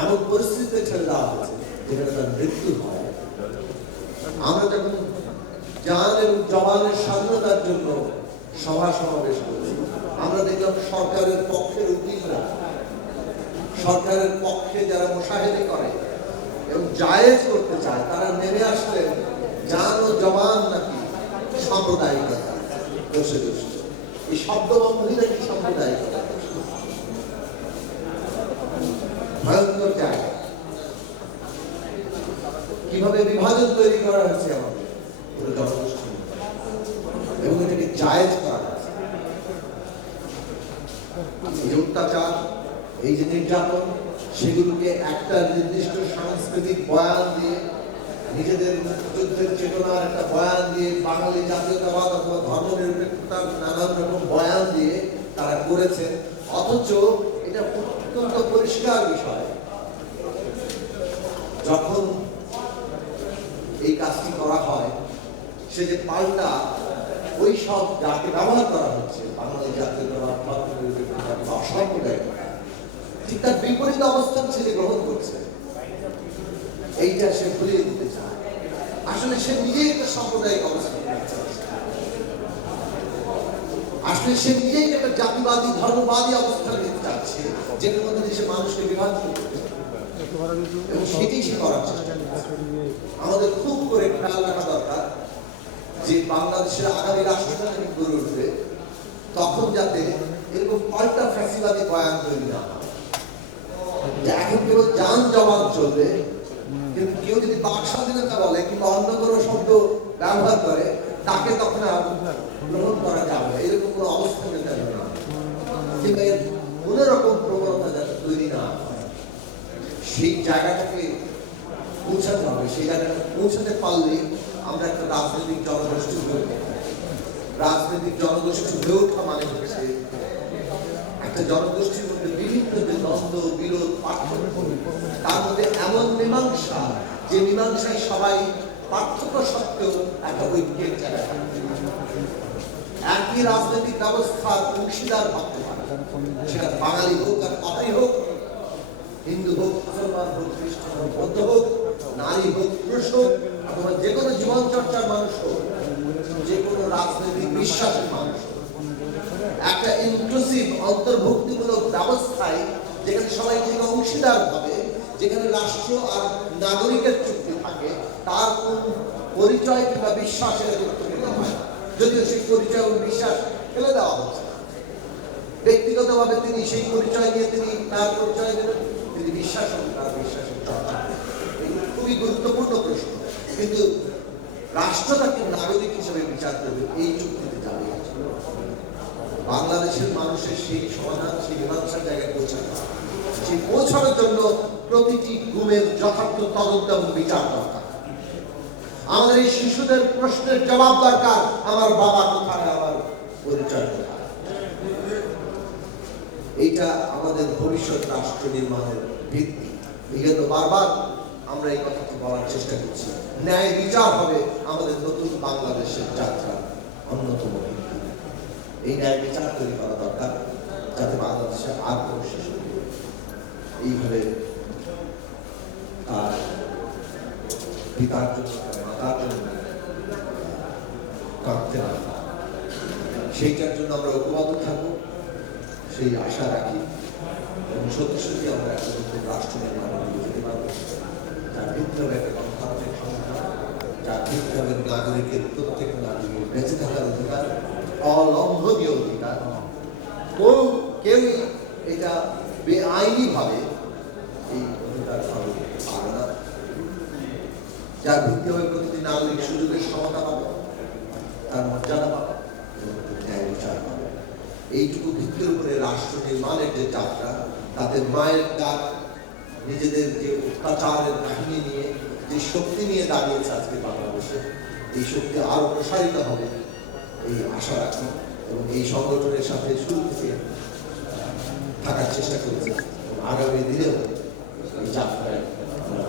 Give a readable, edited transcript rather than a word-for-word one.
এমন পরিস্থিতিতে ছেড়ে দেওয়া হয়েছে যেখানে তার মৃত্যু হয়। আমরা যখন জান এবং জওয়ানের স্বাধীনতার জন্য সভা সমাবেশ করেছি, আমরা দেখলাম সরকারের পক্ষের উকিলরা, সরকারের পক্ষে যারা মুশাহিদি করে এবং জায়েজ করতে চায়, তারা নেমে আসলেন জান ও জওয়ান নাকি সাম্প্রদায়িকতা দোষে দোষে। এই শব্দবন্ধই নাকি সাম্প্রদায়িকতা, ভয়ঙ্কর জায়গা। কিভাবে বিভাজন তৈরি করা হয়েছে আমাদের পুরো জনগোষ্ঠী, এবং এটাকে জায়েজ করা হয়েছে। এই যে অত্যাচার, এই যে নির্যাতন, সেগুলোকে একটা নির্দিষ্ট সাংস্কৃতিক বয়ান দিয়ে, নিজেদের মুক্তিযুদ্ধের চেতনার একটা বয়ান দিয়ে, বাঙালি জাতীয়তাবাদ অথবা ধর্মনিরপেক্ষতার নানান রকম বয়ান দিয়ে তারা করেছে। অথচ এটা অত্যন্ত পরিষ্কার বিষয়, যখন এই কাজটি করা হয়, সে যে পাল্টা ওই সব যাকে ব্যবহার করা হচ্ছে, বাঙালি জাতীয়তাবাদ, ধর্মনিরপেক্ষতা, অসাম্প্রদায়িকতা, ঠিক তার বিপরীত অবস্থান সে গ্রহণ করছে। এইটা সে ভুলিয়ে দিতে চায়। আসলে সে নিজেই একটা সাম্প্রদায়িক অবস্থান করছে, আসলে সে নিজেই একটা জাতিবাদী ধর্মবাদী অবস্থান নিতে চাচ্ছে, যেটার মধ্যে সে মানুষকে বিভাজন করছে, এবং সেটাই সে করার চেষ্টা করছে। আমাদের খুব করে খেয়াল রাখা দরকার যে বাংলাদেশের আগামী রাষ্ট্রটা যখন গড়ে উঠবে, তখন যাতে এরকম পাল্টা ফ্যাসিবাদী বয়ান তৈরি না হয়। এখন কেবল জান জওয়ান চলবে, কিন্তু কেউ যদি বাক স্বাধীনতা বলে কিংবা অন্য কোনো শব্দ ব্যবহার করে, তাকে তখন আর গ্রহণ করা যাবে না, এরকম কোনো অবস্থা নিতে হবে না, কিংবা এর কোনো রকম প্রবণতা যাতে তৈরি না হয়। সেই জায়গাটাকে পৌঁছাতে হবে। সেই জায়গাটা পৌঁছাতে পারলে আমরা একটা রাজনৈতিক জনগোষ্ঠী হয়ে উঠবো। রাজনৈতিক জনগোষ্ঠী হয়ে ওঠা মানে হচ্ছে একটা জনগোষ্ঠীর মধ্যে বিভিন্ন যে দ্বন্দ্ব, বিরোধ, পার্থক্য, তার মধ্যে এমন মীমাংসা, যে মীমাংসায় সবাই পার্থক্য সত্ত্বেও একটা ঐক্যের জায়গা, একই রাজনৈতিক ব্যবস্থার অংশীদার ভাবতে পারে। সেটা বাঙালি হোক আর পাহাড়ি হোক, হিন্দু হোক, মুসলমান হোক, খ্রিস্টান হোক, বৌদ্ধ হোক, নারী হোক, পুরুষ হোক, অথবা যে কোনো জীবন চর্চার মানুষ হোক, যে কোনো রাজনৈতিক বিশ্বাসের মানুষ হোক, একটা ইনক্লুসিভ অন্তর্ভুক্তিমূলক ব্যবস্থায় যেখানে সবাই নিজেকে অংশীদার হবে, যেখানে রাষ্ট্র আর নাগরিকের চুক্তি থাকে, তার কোন পরিচয় কিংবা বিশ্বাসের গুরুত্বপূর্ণ হয়। যদিও সেই পরিচয় ও বিশ্বাস ফেলে দেওয়া হচ্ছে, ব্যক্তিগতভাবে তিনি সেই পরিচয় নিয়ে তিনি তার পরিচয় দেবেন, তিনি বিশ্বাস হন তার বিশ্বাসের চর্চা। এগুলো খুবই গুরুত্বপূর্ণ প্রশ্ন, কিন্তু রাষ্ট্র তাকে নাগরিক হিসেবে বিচার করবে, এই চুক্তিতে যাবে। বাংলাদেশের মানুষের সেই সমাধান, সেই মীমাংসার জায়গায় পৌঁছানো, সেই পৌঁছানোর জন্য প্রতিটি গুমের যথার্থ তদন্ত এবং বিচার দরকার। আমাদের এই শিশুদের প্রশ্নের জবাব দরকার, আমার বাবা কোথায়, আমার পরিচয় কোথায়। এইটা আমাদের ভবিষ্যৎ রাষ্ট্র নির্মাণের ভিত্তি। বিগত বারবার আমরা এই কথাটি বলার চেষ্টা করছি। ন্যায় বিচার হবে আমাদের নতুন বাংলাদেশের যাত্রা অন্যতম ভিত্তি। এই ন্যায় বিচার তৈরি করা দরকার, যাতে বাংলাদেশে আর কোনো শিশু এইভাবে তার পিতার জন্য, মাতার জন্য কাঁদতে না। সেইটার জন্য আমরা ঐক্যবদ্ধ থাকবো, সেই আশা রাখি, এবং সত্যি সত্যি আমরা একটা নতুন রাষ্ট্র নির্মাণে যেতে পারবো, যার ভিত্তি হবে একটা গণতান্ত্রিক সংস্থা, যার ভিত্তি হবে নাগরিকের, প্রত্যেক নাগরিকের বেঁচে থাকার অধিকার, অলঙ্ঘনীয় অধিকার। কেউই এটা বেআইনি ভাবে এই অধিকার পাবে না। যার ভিত্তি হবে প্রতিটি নাগরিক সুযোগের সমতা পাবে, তার মর্যাদা পাবে, ন্যায় বিচার পাবে। এইটুকু ভিত্তির উপরে রাষ্ট্র নির্মাণের যে যাত্রা, তাদের মায়ের ডাক, নিজেদের যে অত্যাচারের কাহিনী নিয়ে যে শক্তি নিয়ে দাঁড়িয়েছে আজকে বাংলাদেশে, এই শক্তি আরো প্রসারিত হবে এই আশা রাখি, এবং এই সংগঠনের সাথে শুরু থেকে থাকার চেষ্টা করেছি। আগামী দিনেও এই যাত্রায় আমরা